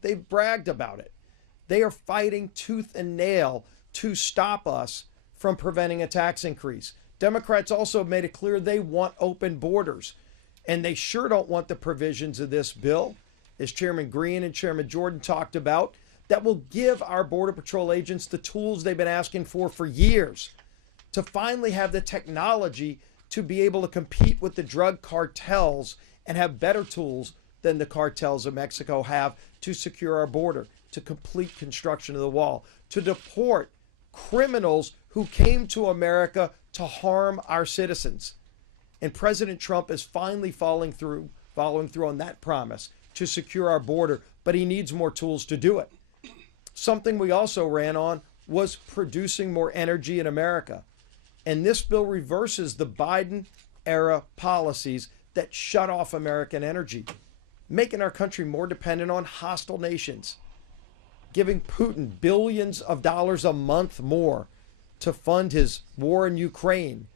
They've bragged about it. They are fighting tooth and nail to stop us from preventing a tax increase. Democrats also made it clear they want open borders, and they sure don't want the provisions of this bill, as Chairman Green and Chairman Jordan talked about, that will give our Border Patrol agents the tools they've been asking for years to finally have the technology to be able to compete with the drug cartels and have better tools than the cartels of Mexico have to secure our border, to complete construction of the wall, to deport criminals who came to America to harm our citizens. And President Trump is finally following through on that promise to secure our border, but he needs more tools to do it. Something we also ran on was producing more energy in America. And this bill reverses the Biden era policies that shut off American energy, making our country more dependent on hostile nations, giving Putin billions of dollars a month more to fund his war in Ukraine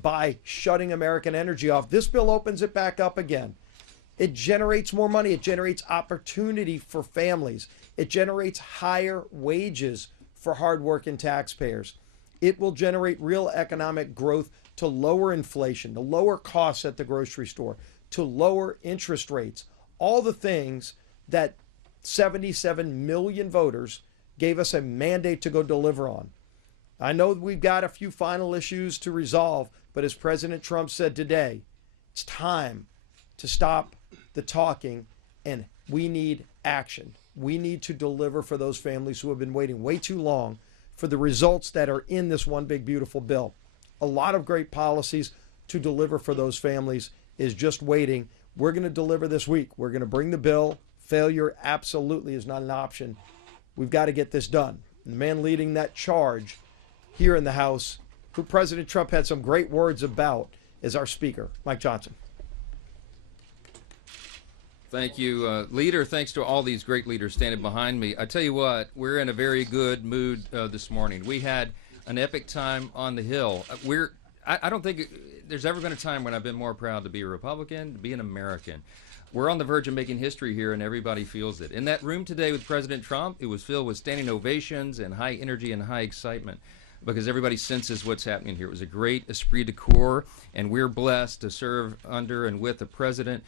by shutting American energy off. This bill opens it back up again. It generates more money. It generates opportunity for families. It generates higher wages for hardworking taxpayers. It will generate real economic growth to lower inflation, to lower costs at the grocery store, to lower interest rates. All the things that 77 million voters gave us a mandate to go deliver on. I know we've got a few final issues to resolve, but as President Trump said today, it's time to stop the talking and we need action. We need to deliver for those families who have been waiting way too long for the results that are in this one big beautiful bill. A lot of great policies to deliver for those families is just waiting. We're going to deliver this week. We're going to bring the bill. Failure absolutely is not an option. We've got to get this done. And the man leading that charge here in the House, who President Trump had some great words about, is our Speaker, Mike Johnson. Thank you, Leader. Thanks to all these great leaders standing behind me. I tell you what, we're in a very good mood this morning. We had an epic time on the Hill. I don't think there's ever been a time when I've been more proud to be a Republican, to be an American. We're on the verge of making history here, and everybody feels it. In that room today with President Trump, it was filled with standing ovations and high energy and high excitement because everybody senses what's happening here. It was a great esprit de corps, and we're blessed to serve under and with a president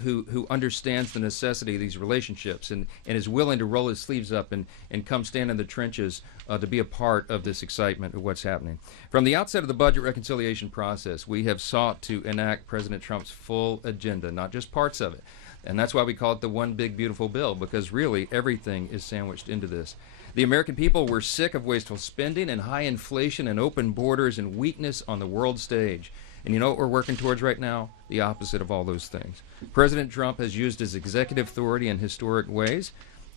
who understands the necessity of these relationships and is willing to roll his sleeves up and come stand in the trenches to be a part of this excitement of what's happening. From the outset of the budget reconciliation process, we have sought to enact President Trump's full agenda, not just parts of it. And that's why we call it the one big beautiful bill, because really everything is sandwiched into this. The American people were sick of wasteful spending and high inflation and open borders and weakness on the world stage. And you know what we're working towards right now? The opposite of all those things. President Trump has used his executive authority in historic ways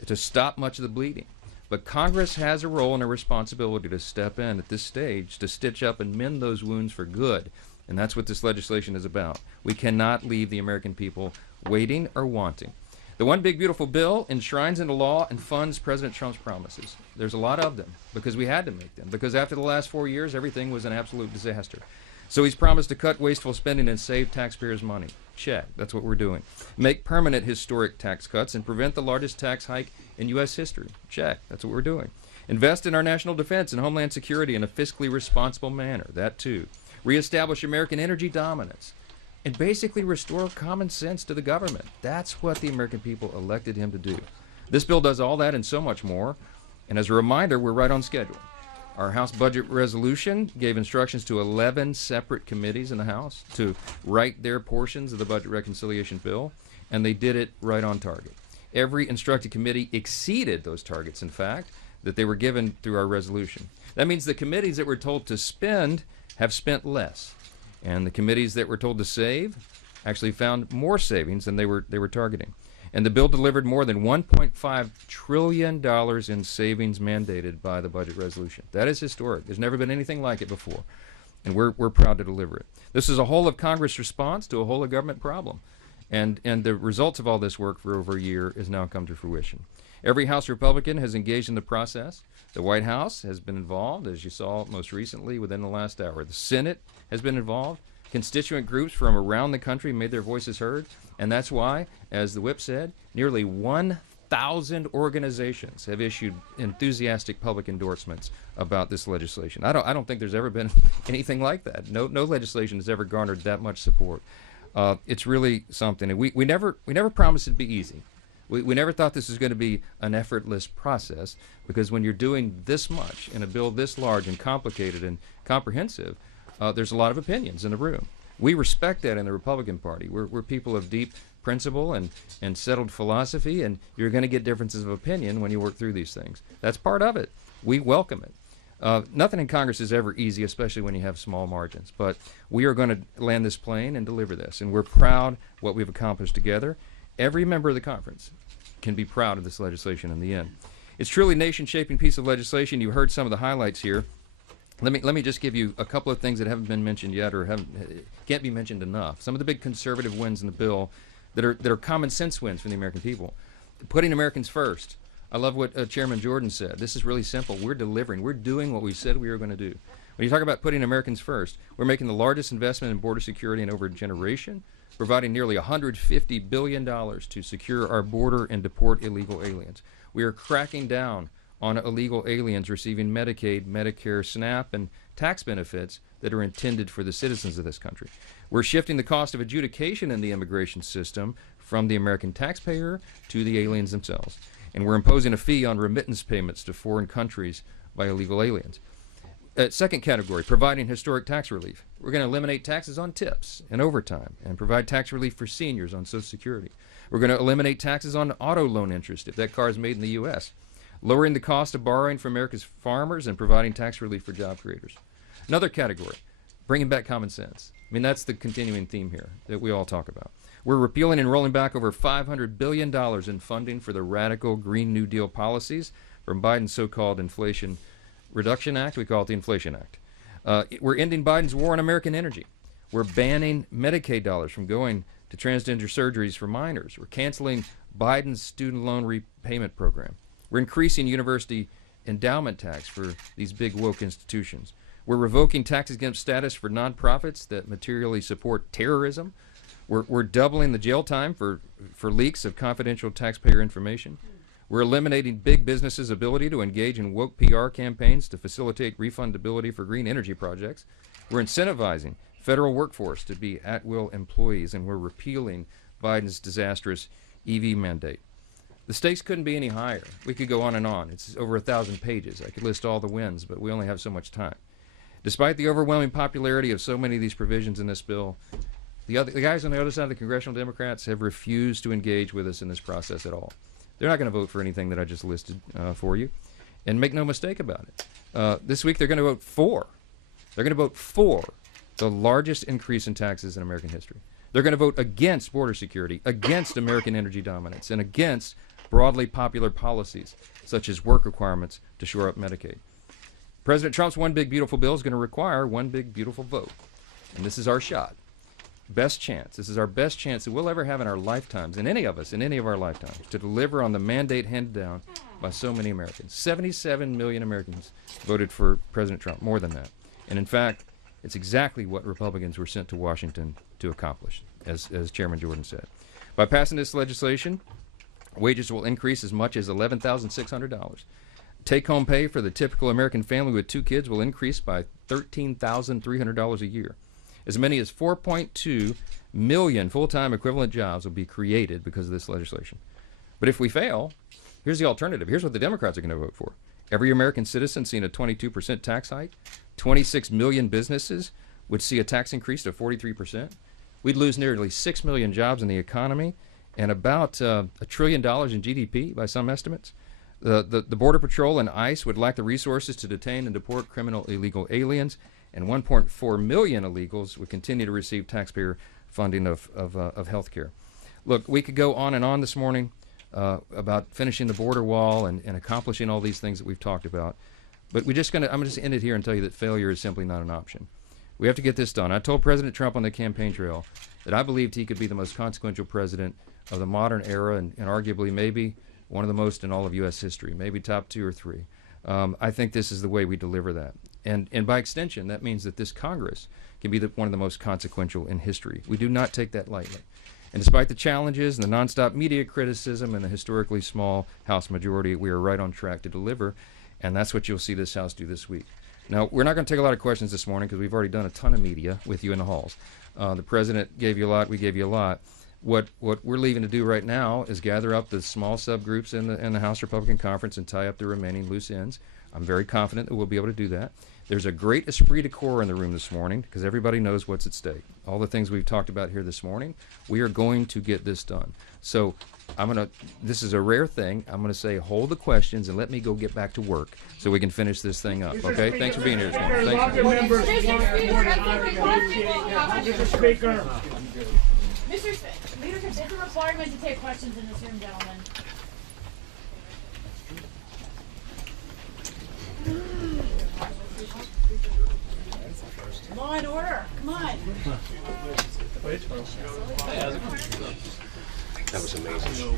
to stop much of the bleeding. But Congress has a role and a responsibility to step in at this stage to stitch up and mend those wounds for good. And that's what this legislation is about. We cannot leave the American people waiting or wanting. The one big beautiful bill enshrines into law and funds President Trump's promises. There's a lot of them because we had to make them. Because after the last 4 years, everything was an absolute disaster. So he's promised to cut wasteful spending and save taxpayers' money. Check. That's what we're doing. Make permanent historic tax cuts and prevent the largest tax hike in U.S. history. Check. That's what we're doing. Invest in our national defense and homeland security in a fiscally responsible manner. That too. Reestablish American energy dominance. And basically restore common sense to the government. That's what the American people elected him to do. This bill does all that and so much more. And as a reminder, we're right on schedule. Our House Budget Resolution gave instructions to 11 separate committees in the House to write their portions of the Budget Reconciliation Bill, and they did it right on target. Every instructed committee exceeded those targets, in fact, that they were given through our resolution. That means the committees that were told to spend have spent less, and the committees that were told to save actually found more savings than they were targeting. And the bill delivered more than $1.5 trillion in savings mandated by the budget resolution. That is historic. There's never been anything like it before. And we're proud to deliver it. This is a whole of Congress response to a whole of government problem. And the results of all this work for over a year has now come to fruition. Every House Republican has engaged in the process. The White House has been involved, as you saw most recently within the last hour. The Senate has been involved. Constituent groups from around the country made their voices heard. And that's why, as the whip said, nearly 1 1,000 organizations have issued enthusiastic public endorsements about this legislation. I don't think there's ever been anything like that. No legislation has ever garnered that much support. It's really something. And we never promised it'd be easy. We never thought this was going to be an effortless process, because when you're doing this much in a bill this large and complicated and comprehensive, there's a lot of opinions in the room. We respect that in the Republican Party. We're people of deep principle and settled philosophy, and you're going to get differences of opinion when you work through these things. That's part of it. We welcome it. Nothing in Congress is ever easy, especially when you have small margins. But we are going to land this plane and deliver this, and we're proud what we've accomplished together. Every member of the conference can be proud of this legislation in the end. It's truly a nation-shaping piece of legislation. You heard some of the highlights here. Let me just give you a couple of things that haven't been mentioned yet, or can't be mentioned enough. Some of the big conservative wins in the bill that are common sense wins for the American people. Putting Americans first. I love what Chairman Jordan said. This is really simple. We're delivering. We're doing what we said we were going to do. When you talk about putting Americans first, we're making the largest investment in border security in over a generation, providing nearly $150 billion to secure our border and deport illegal aliens. We are cracking down on illegal aliens receiving Medicaid, Medicare, SNAP, and tax benefits that are intended for the citizens of this country. We're shifting the cost of adjudication in the immigration system from the American taxpayer to the aliens themselves. And we're imposing a fee on remittance payments to foreign countries by illegal aliens. Second category, providing historic tax relief. We're going to eliminate taxes on tips and overtime and provide tax relief for seniors on Social Security. We're going to eliminate taxes on auto loan interest if that car is made in the U.S., lowering the cost of borrowing for America's farmers and providing tax relief for job creators. Another category, bringing back common sense. I mean, that's the continuing theme here that we all talk about. We're repealing and rolling back over $500 billion in funding for the radical Green New Deal policies from Biden's so-called Inflation Reduction Act. We call it the Inflation Act. We're ending Biden's war on American energy. We're banning Medicaid dollars from going to transgender surgeries for minors. We're canceling Biden's student loan repayment program. We're increasing university endowment tax for these big woke institutions. We're revoking tax exempt status for nonprofits that materially support terrorism. We're doubling the jail time for leaks of confidential taxpayer information. We're eliminating big businesses' ability to engage in woke PR campaigns to facilitate refundability for green energy projects. We're incentivizing federal workforce to be at-will employees, and we're repealing Biden's disastrous EV mandate. The stakes couldn't be any higher. We could go on and on. It's over 1,000 pages. I could list all the wins, but we only have so much time. Despite the overwhelming popularity of so many of these provisions in this bill, the guys on the other side of the congressional Democrats have refused to engage with us in this process at all. They're not going to vote for anything that I just listed for you. And make no mistake about it. This week they're going to vote for. They're going to vote for the largest increase in taxes in American history. They're going to vote against border security, against American energy dominance, and against broadly popular policies such as work requirements to shore up Medicaid. President Trump's One Big Beautiful Bill is going to require one big beautiful vote. And this is our shot. Best chance. This is our best chance that we'll ever have in our lifetimes, in any of us, in any of our lifetimes, to deliver on the mandate handed down by so many Americans. 77 million Americans voted for President Trump, more than that. And in fact, it's exactly what Republicans were sent to Washington to accomplish, as Chairman Jordan said. By passing this legislation, wages will increase as much as $11,600. Take-home pay for the typical American family with 2 kids will increase by $13,300 a year. As many as 4.2 million full-time equivalent jobs will be created because of this legislation. But if we fail, here's the alternative. Here's what the Democrats are going to vote for. Every American citizen seeing a 22% tax hike. 26 million businesses would see a tax increase to 43%. We'd lose nearly 6 million jobs in the economy and about $1 trillion in GDP by some estimates. The Border Patrol and ICE would lack the resources to detain and deport criminal illegal aliens, and 1.4 million illegals would continue to receive taxpayer funding of health care. Look, we could go on and on this morning about finishing the border wall and accomplishing all these things that we've talked about, but I'm just end it here and tell you that failure is simply not an option. We have to get this done. I told President Trump on the campaign trail that I believed he could be the most consequential president of the modern era and arguably maybe one of the most in all of U.S. history, maybe top 2 or 3. I think this is the way we deliver that. And by extension, that means that this Congress can be one of the most consequential in history. We do not take that lightly. And despite the challenges and the nonstop media criticism and the historically small House majority, we are right on track to deliver, and that's what you'll see this House do this week. Now, we're not going to take a lot of questions this morning because we've already done a ton of media with you in the halls. The president gave you a lot, we gave you a lot. What we're leaving to do right now is gather up the small subgroups in the House Republican Conference and tie up the remaining loose ends. I'm very confident that we'll be able to do that. There's a great esprit de corps in the room this morning because everybody knows what's at stake. All the things we've talked about here this morning, we are going to get this done. So this is a rare thing. I'm going to say hold the questions and let me go get back to work so we can finish this thing up. Okay? Thanks for being here this morning. Thank you. Mr. Speaker. Leadership, it's a requirement to take questions in this room, gentlemen. Law and order, come on. That was amazing.